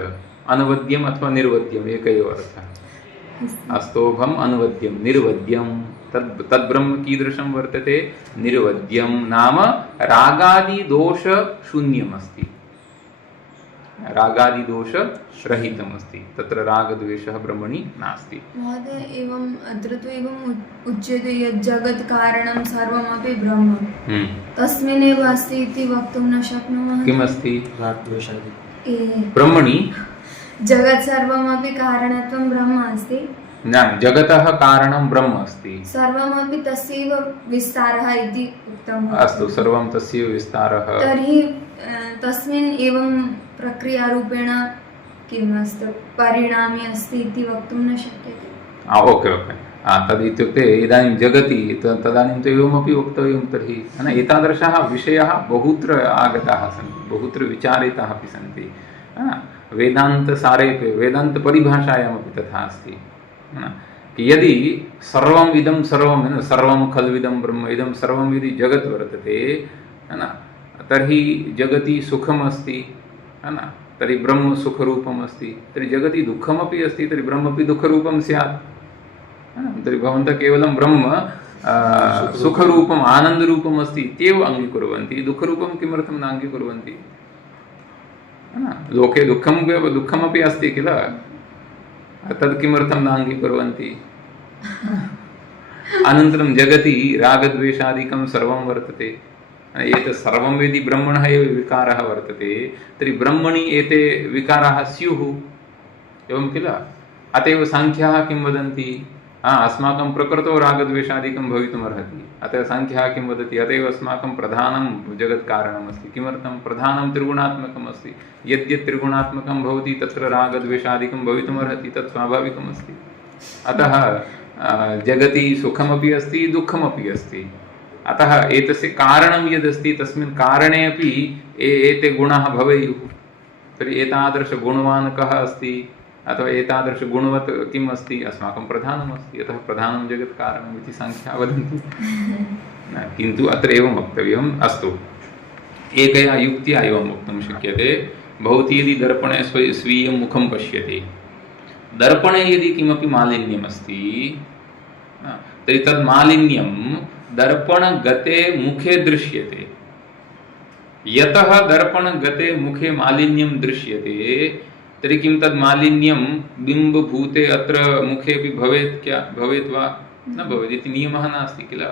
अनवद्यम् अथवा निर्वद्यम् एक एव अर्थः। अस्तोभम् अनवद्यं, निर्वद्यं। तद्ब्रह्म कीदृशं वर्तते? निर्वद्यं नाम रागादिदोष शून्यमस्ति, रागादिदोषरहितमस्ति। तत्र रागद्वेषः ब्रह्मणि नास्ति। महोदय, एवम् अत्र तु एवम् उच्यते यत् जगत् कारणं सर्वमपि ब्रह्म, तस्मिन्नेव अस्ति इति वक्तुं न शक्नुमः। किमस्ति? रागद्वेषादि ब्रह्मणि जगत् सर्वमपि कारणत्वं ब्रह्म अस्ति। न, जगतः कारणं ब्रह्म अस्ति, सर्वमपि तस्यैव विस्तारः इति उक्तम्। अस्तु, सर्वं तस्य विस्तारः। तर्हि तस्मिन् एवं प्रक्रियारूपेण किम् अस्ति, परिणामी अस्ति इति वक्तुं न शक्यते। ओके ओके, तद् इत्युक्ते इदानीं जगति तदानीं तु एवमपि वक्तव्यं। तर्हि एतादृशाः विषयाः बहुत्र आगताः सन्ति, बहुत्र विचारिताः अपि सन्ति। वेदान्तसारे, वेदान्तपरिभाषायामपि तथा अस्ति कि यदि सर्वम् इदं सर्वं, सर्वं खल्विदं ब्रह्म, इदं सर्वं यदि जगत् वर्तते, तर्हि जगति सुखमस्ति, तर्हि ब्रह्म सुखरूपम् अस्ति। तर्हि जगति दुःखमपि अस्ति, तर्हि ब्रह्मपि दुःखरूपं स्यात्। तर्हि भवन्तः केवलं ब्रह्म सुखरूपम् आनन्दरूपम् अस्ति इत्येव अङ्गीकुर्वन्ति, दुःखरूपं किमर्थं न अङ्गीकुर्वन्ति? लोके दुःखमपि अस्ति किल, तद् किमर्थं न अङ्गीकुर्वन्ति? अनन्तरं जगति रागद्वेषादिकं सर्वं वर्तते। एतत् सर्वं यदि ब्रह्मणः एव विकारः वर्तते, तर्हि ब्रह्मणि एते विकाराः स्युः, एवं किल। अत एव साङ्ख्याः किं वदन्ति? अस्माकं प्रकृतौ रागद्वेषादिकं भवितुमर्हति। अतः साङ्ख्याः किं वदति? अत एव अस्माकं प्रधानं जगत्कारणमस्ति। किमर्थं? प्रधानं त्रिगुणात्मकम् अस्ति। यद्यत् त्रिगुणात्मकं भवति तत्र रागद्वेषादिकं भवितुमर्हति, तत् स्वाभाविकमस्ति। अतः जगति सुखमपि अस्ति, दुःखमपि अस्ति। अतः एतस्य कारणं यदस्ति तस्मिन् कारणे अपि एते गुणाः भवेयुः। तर्हि एतादृशगुणवान् कः अस्ति, अथवा एतादृशगुणवत् किम् अस्ति? अस्माकं प्रधानमस्ति। अतः प्रधानं जगत्कारणम् इति साङ्ख्याः वदन्ति। किन्तु अत्र एवं वक्तव्यम्। अस्तु, एकया युक्त्या एवं वक्तुं शक्यते। भवती यदि दर्पणे स्वीयं मुखं पश्यति, दर्पणे यदि किमपि मालिन्यमस्ति, तर्हि तद् मालिन्यं दर्पणगते मुखे दृश्यते। यतः दर्पणगते मुखे मालिन्यं दृश्यते, तर्हि किं तद् मालिन्यं बिम्बभूते अत्र मुखेपि भवेत् क्या? भवेत् वा? न भवेत् इति नियमः नास्ति किल।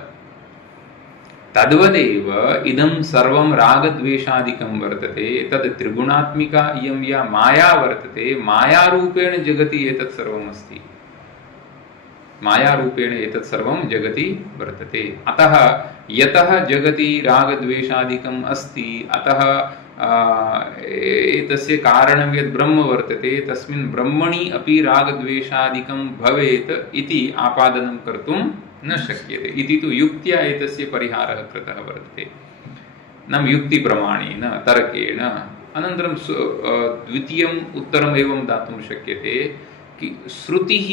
तद्वदेव इदं सर्वं रागद्वेषादिकं वर्तते। तद् त्रिगुणात्मिका इयं या माया वर्तते, मायारूपेण जगति एतत् सर्वम् अस्ति। मायारूपेण एतत् सर्वं जगति वर्तते। अतः यतः जगति रागद्वेषादिकम् अस्ति, अतः एतस्य कारणं यद् ब्रह्म वर्तते, तस्मिन् ब्रह्मणि अपि रागद्वेषादिकं भवेत् इति आपादनं कर्तुं न शक्यते। इति तु युक्त्या एतस्य परिहारः कृतः वर्तते। नाम युक्तिप्रमाणेन, तर्केण। अनन्तरं द्वितीयम् उत्तरम् एवं दातुं शक्यते कि श्रुतिः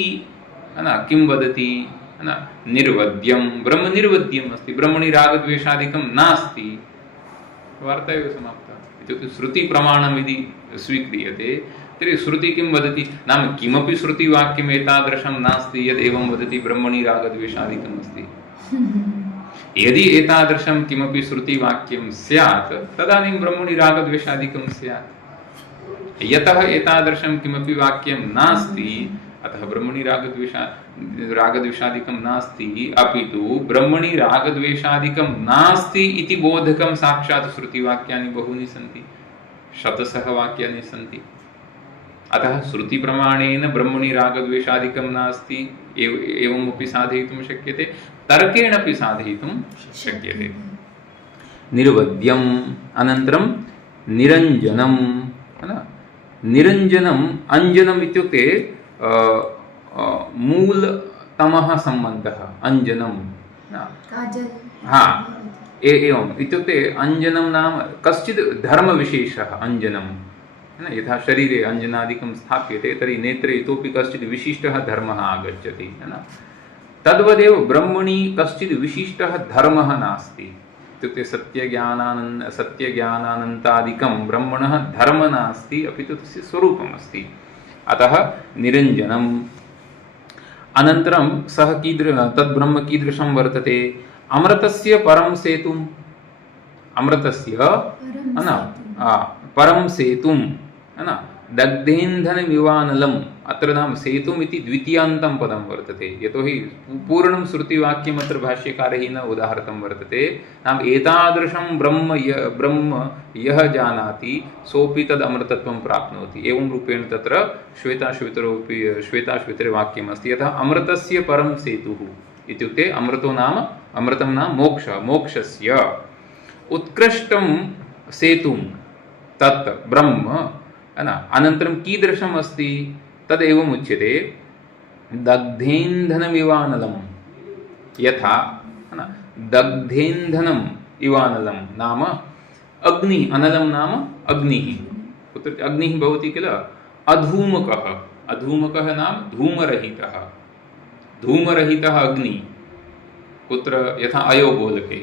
किं वदति? निर्वद्यं, ब्रह्म निर्वद्यम् अस्ति, ब्रह्मणि रागद्वेषादिकं नास्ति। वार्ता एव समाप्ता। इत्युक्ते श्रुतिप्रमाणम् यदि स्वीक्रियते, तर्हि श्रुति किं वदति? नाम किमपि श्रुतिवाक्यम् एतादृशं नास्ति यद् एवं वदति ब्रह्मणि रागद्वेषादिकम् अस्ति। यदि एतादृशं किमपि श्रुतिवाक्यं स्यात्, तदानीं ब्रह्मणि रागद्वेषादिकं स्यात्। यतः एतादृशं किमपि वाक्यं नास्ति, अतः ब्रह्मणि रागद्वेषादिकं नास्ति, अपि तु ब्रह्मणि रागद्वेषादिकं नास्ति इति बोधकं साक्षात् श्रुतिवाक्यानि बहूनि सन्ति, शतशः वाक्यानि सन्ति। अतः श्रुतिप्रमाणेन ब्रह्मणि रागद्वेषादिकं नास्ति एवमपि साधयितुं शक्यते, तर्केण अपि साधयितुं शक्यते। निर्वद्यम्, अनन्तरं निरञ्जनं, निरञ्जनम् अंजनम् इत्युक्ते मूलतमः सम्बन्धः अंजनं, हा एवम् इत्युक्ते अंजनं नाम कश्चित् धर्मविशेषः अंजनं, यथा शरीरे अंजनादिकं स्थाप्यते तर्हि नेत्रे इतोपि कश्चित् विशिष्टः धर्मः आगच्छति, तद्वदेव ब्रह्मणि कश्चित् विशिष्टः धर्मः नास्ति। इत्युक्ते सत्यज्ञानानन्तादिकं ब्रह्मणः धर्म नास्ति, अपि तु तस्य स्वरूपमस्ति। अतः निरञ्जनम्। अनन्तरं सः तद्ब्रह्म कीदृशं वर्तते? अमृतस्य परं सेतुम्, अमृतस्य परं सेतुं दग्धेन्धनमिवानलम्, अत्र नाम सेतुम् इति द्वितीयान्तं पदं वर्तते, यतोहि पूर्णं श्रुतिवाक्यम् अत्र भाष्यकारैः न उदाहृतं वर्तते। नाम एतादृशं ब्रह्म यः जानाति सोऽपि तद् अमृतत्वं प्राप्नोति। एवं रूपेण तत्र श्वेताश्वेतरे वाक्यमस्ति। यथा अमृतस्य परं सेतुः इत्युक्ते अमृतं नाम मोक्षस्य उत्कृष्टं सेतुं तत् ब्रह्म, अनन्तरं कीदृशम् अस्ति तदेवम् उच्यते, दग्धेन्धनमिवानलं, यथा दग्धेन्धनम् इवानलं नाम अग्नि, अनलं नाम अग्निः, कुत्र अग्निः भवति किल, अधूमकः, अधूमकः नाम धूमरहितः, धूमरहितः अग्नि, कुत्र यथा अयोगोलके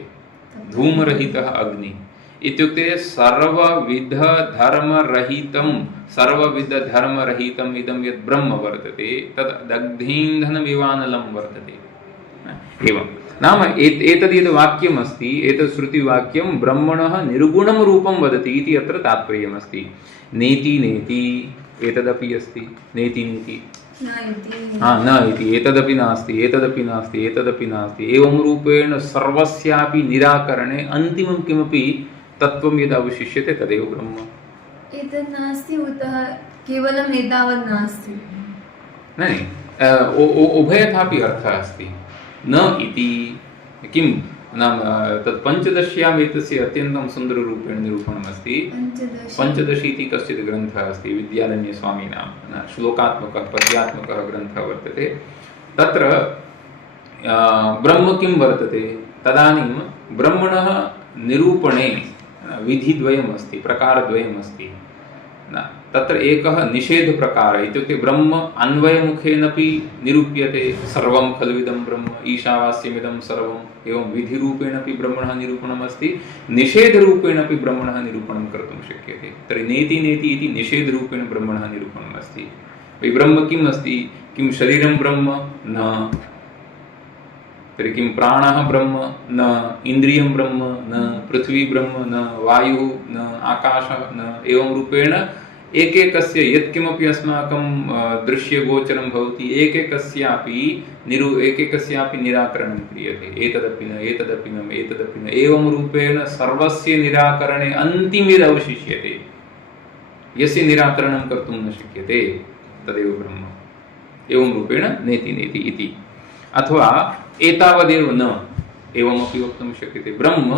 धूमरहितः अग्नि इत्युक्ते सर्वविधधर्मरहितम् इदं यद् ब्रह्म वर्तते तद् दग्धेन्धनमिवानलं वर्तते। एवं नाम एतद् यद् वाक्यमस्ति, एतत् श्रुतिवाक्यं ब्रह्मणः निर्गुणं रूपं वदति इति अत्र तात्पर्यमस्ति। नेति नेति एतदपि अस्ति, नेति नेति न इति, एतदपि नास्ति, एतदपि नास्ति, एतदपि नास्ति, एवं रूपेण सर्वस्यापि निराकरणे अन्तिमं किमपि तत्त्वं यद् अवशिष्यते तदेव ब्रह्म। एतत् नास्ति उतः केवलम् एतावत् नास्ति, न उभयथापि अर्थः अस्ति। न इति किं नाम तत् पञ्चदश्याम् एतस्य अत्यन्तं सुन्दररूपेण निरूपणमस्ति। पञ्चदशी इति कश्चित् ग्रन्थः अस्ति विद्यारण्यस्वामिनां, श्लोकात्मकः पद्यात्मकः ग्रन्थः वर्तते। तत्र ब्रह्म किं वर्तते, तदानीं ब्रह्मणः निरूपणे विधिद्वयमस्ति, प्रकारद्वयमस्ति। तत्र एकः निषेधप्रकारः इत्युक्ते ब्रह्म अन्वयमुखेनपि निरूप्यते, सर्वं खल्विदं ब्रह्म ईशावास्यमिदं सर्वम्, एवं विधिरूपेणापि ब्रह्मणः निरूपणमस्ति, निषेधरूपेणापि ब्रह्मणः निरूपणं कर्तुं शक्यते। तर्हि नेति नेति इति निषेधरूपेण ब्रह्मणः निरूपणमस्ति। ब्रह्म किम् अस्ति, किं शरीरं ब्रह्म न, तर्हि किं प्राणः ब्रह्म न, इन्द्रियं ब्रह्म न, पृथ्वी ब्रह्म न, वायुः न, आकाशः न, एवं रूपेण एकैकस्य यत्किमपि अस्माकं दृश्यगोचरं भवति एकैकस्यापि निराकरणं क्रियते। एतदपि न, एतदपि न, एतदपि न, एवं रूपेण सर्वस्य निराकरणे अन्तिमयद् अवशिष्यते, यस्य निराकरणं कर्तुं न शक्यते तदेव ब्रह्म। एवं रूपेण नेति नेति इति, अथवा एतावदेव न एवमपि वक्तुं शक्यते। ब्रह्म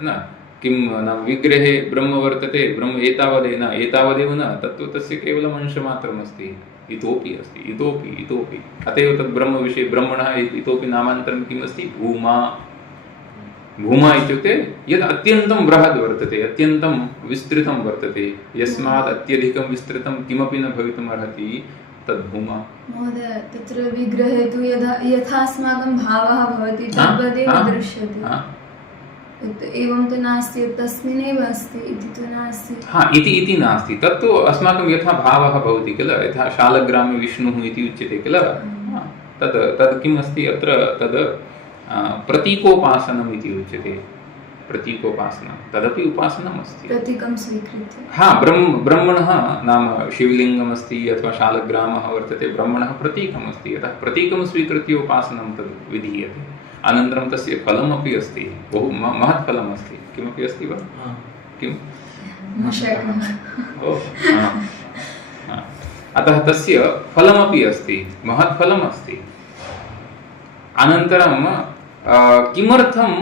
न किं नाम विग्रहे ब्रह्म वर्तते, ब्रह्म एतावदेव न, तत्तु तस्य केवलम् अंशमात्रमस्ति, इतोपि अस्ति, इतोपि इतोपि। अत एव तद् ब्रह्मविषये ब्रह्मणः इतोपि नामान्तरं किम् अस्ति, भूमा। भूमा इत्युक्ते यद् अत्यन्तं बृहद् वर्तते, अत्यन्तं विस्तृतं वर्तते, यस्मात् अत्यधिकं विस्तृतं किमपि न भवितुम् अर्हति, तद्भूमा। महोदय तत्र विग्रहे तु यथा अस्माकं भावः भवति तद्वदेव दृश्यते, एवं तु नास्ति, तस्मिन्नेव अस्ति इति तु नास्ति। इति नास्ति, तत्तु अस्माकं यथा भावः भवति किल, यथा शालग्रामे विष्णुः इति उच्यते किल, तद् किम् अस्ति अत्र, तद् प्रतीकोपासनम् इति उच्यते। प्रतीकोपासना तदपि उपासनमस्ति प्रतीकं स्वीकृत्य हा ब्रह्मणः नाम शिवलिङ्गमस्ति अथवा शालग्रामः वर्तते ब्रह्मणः प्रतीकमस्ति अतः प्रतीकं स्वीकृत्य उपासनं तद् विधीयते अनन्तरं तस्य फलमपि अस्ति बहु महत् फलमस्ति किमपि अस्ति वा किं न शक्नुमः अतः तस्य फलमपि अस्ति महत् फलमस्ति अनन्तरं किमर्थं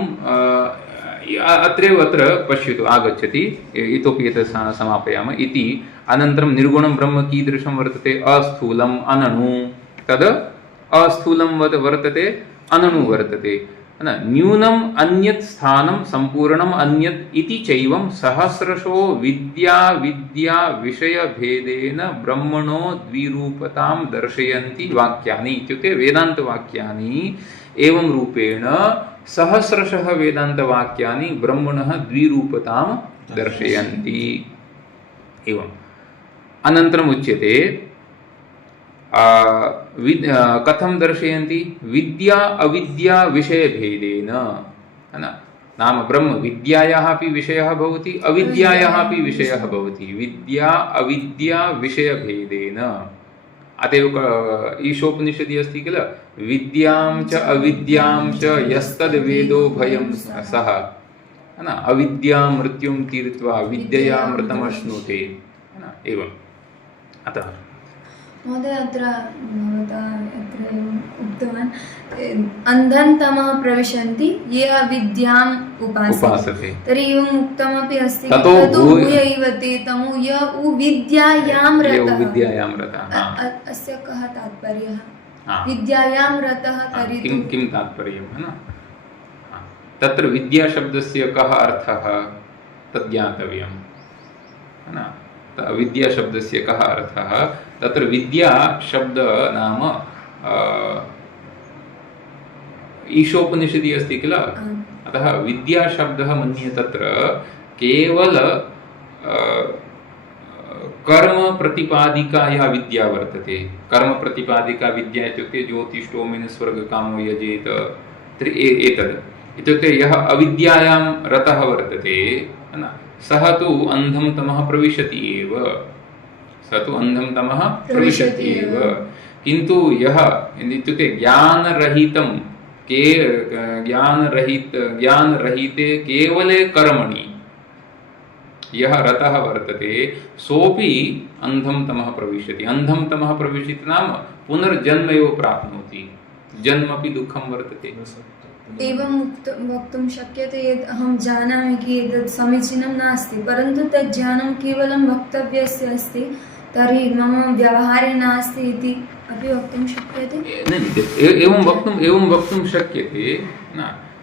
अत्र पश्यतु आगच्छति इतोपि एतत् समापयामः इति अनन्तरं निर्गुणं ब्रह्म कीदृशं वर्तते अस्थूलम् अनणु तद् अस्थूलं वर्तते अनणु वर्तते न्यूनम् अन्यत् स्थानं सम्पूर्णम् अन्यत् इति चैवं सहस्रशो विद्या विषयभेदेन ब्रह्मणो द्विरूपतां दर्शयन्ति वाक्यानि इत्युक्ते वेदान्तवाक्यानि एवं रूपेण सहस्रशः वेदान्तवाक्यानि ब्रह्मणः द्विरूपतां दर्शयन्ति एवम् अनन्तरम् उच्यते कथं दर्शयन्ति विद्या अविद्या विषयभेदेन नाम ब्रह्म विद्यायाः अपि विषयः भवति अविद्यायाः अपि विषयः भवति विद्या अविद्या विषयभेदेन अतएव ईशोपनिषदि अस्ति किल विद्यां च अविद्यां च यस्तद्वेदो भयं सः अविद्या मृत्युं तीर्त्वा विद्यया मृतमश्नुते एवं अतः महोदय अत्र भवता अत्र उक्तवान् अन्धं तमः प्रविशन्ति ये अविद्याम् उपासते तर्हि एवम् उक्तमपि अस्ति ततो भूयैव ते तमो य विद्यायां रतः अस्य कः तात्पर्यः विद्यायां रतः तर्हि किं तात्पर्यं तत्र विद्या शब्दस्य कः अर्थः तद् ज्ञातव्यं विद्या शब्दस्य कः अर्थः तत्र विद्या शब्द नाम ईशोपनिषदि अस्ति किल अतः विद्या शब्दः मन्ये तत्र केवल कर्म प्रतिपादिका या विद्या वर्तते कर्म प्रतिपादिका विद्या इत्युक्ते ज्योतिष्टोमेन स्वर्गकामो यजेत एतद् इत्युक्ते यः अविद्यायां रतः वर्तते सः तु अन्धं तमः प्रविशति एव किन्तु यः इत्युक्ते ज्ञानरहिते केवले कर्मणि यः रतः वर्तते सोऽपि अन्धं तमः प्रविशति अन्धं तमः प्रविशति नाम पुनर्जन्म एव प्राप्नोति जन्मपि दुःखं वर्तते एवं वक्तुं शक्यते यत् अहं जानामि कि एतत् समीचीनं नास्ति परन्तु तत् ज्ञानं केवलं वक्तव्यस्य अस्ति तर्हि मम व्यवहारे नास्ति इति अपि वक्तुं शक्यते एवं वक्तुं शक्यते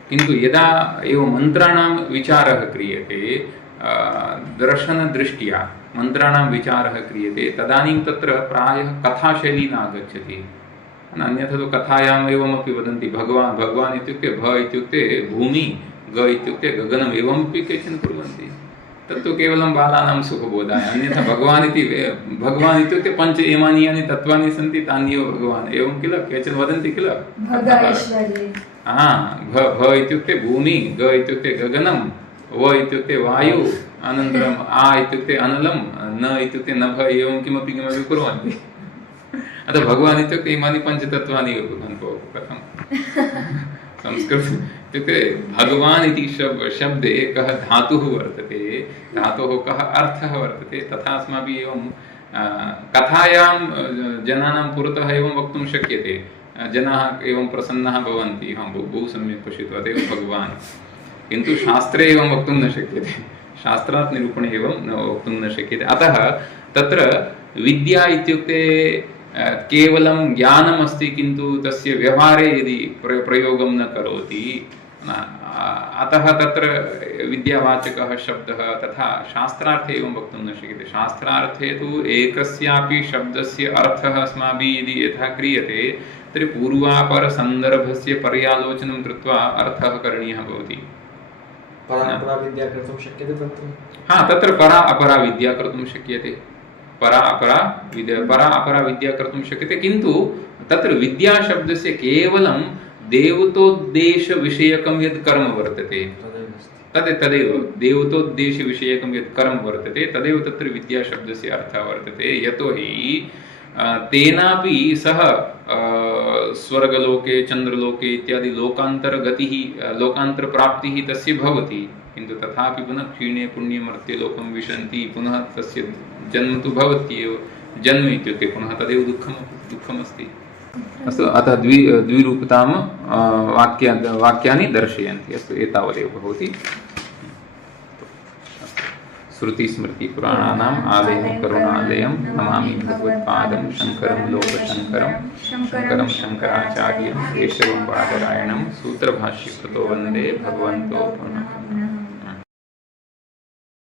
किन्तु यदा एवं मन्त्राणां विचारः क्रियते दर्शनदृष्ट्या मन्त्राणां विचारः क्रियते तदानीं तत्र प्रायः कथाशैली नागच्छति अन्यथा तु कथायाम् एवमपि वदन्ति भगवान् इत्युक्ते भ इत्युक्ते भूमि ग इत्युक्ते गगनम् एवमपि केचन कुर्वन्ति तत्तु केवलं बालानां सुखबोधाय अन्यथा भगवान् इत्युक्ते पञ्च इमानि यानि तत्त्वानि सन्ति तान्येव भगवान् एवं किल केचन वदन्ति किल भ इत्युक्ते भूमि ग इत्युक्ते गगनं व इत्युक्ते वायु अनन्तरम् आ इत्युक्ते अनलं न इत्युक्ते नभ एवं किमपि कुर्वन्ति अतः भगवान् इत्युक्ते इमानि पञ्चतत्त्वानि एव भवन्ति कथं संस्कृत इत्युक्ते भगवान् इति शब्दे कः धातुः वर्तते धातोः कः अर्थः वर्तते तथा अस्माभिः एवं कथायां जनानां पुरतः एवं वक्तुं शक्यते जनाः एवं प्रसन्नाः भवन्ति बहु सम्यक् पश्यतु अतएव भगवान् किन्तु शास्त्रे एवं वक्तुं न शक्यते शास्त्रात् निरूपणे एवं न वक्तुं न शक्यते अतः तत्र विद्या इत्युक्ते केवलं ज्ञानम् अस्ति किन्तु तस्य व्यवहारे यदि प्रयोगं न करोति अतः तत्र विद्यावाचकः शब्दः तथा शास्त्रार्थे एवं वक्तुं न शक्यते शास्त्रार्थे तु एकस्यापि शब्दस्य अर्थः अस्माभिः यदि यथा क्रियते तर्हि पूर्वापरसन्दर्भस्य पर्यालोचनं कृत्वा अर्थः करणीयः भवति तत्र परा अपरा विद्या कर्तुं शक्यते परा अपरा विद्या कर्तुं शक्यते किन्तु तत्र विद्या शब्दस्य केवलं देवतोद्देशविषयकं यत् कर्म वर्तते तदेव अस्ति। तदेव देवतोद्देशविषयकं यत् कर्म वर्तते तदेव तत्र विद्याशब्दस्य अर्थः वर्तते। यतोहि तेनापि सः स्वर्गलोके चन्द्रलोके इत्यादि लोकान्तरगतिः लोकान्तरप्राप्तिः तस्य भवति, किन्तु तथापि पुनः क्षीणे पुण्ये मर्त्यलोकं विशन्ति, पुनः तस्य जन्म तु भवत्येव। जन्म इत्युक्ते पुनः तदेव दुःखमस्ति। अस्तु, अतः द्विरूपतां वाक्यानि दर्शयन्ति। अस्तु, एतावदेव भवति। श्रुतिस्मृतिपुराणानाम् आलयं करुणालयं नमामि भगवत्पादं शङ्करं लोकशङ्करं शङ्करं शङ्कराचार्यं केशवं बादरायणं सूत्रभाष्यकृतो वन्दे भगवन्तो पुनः।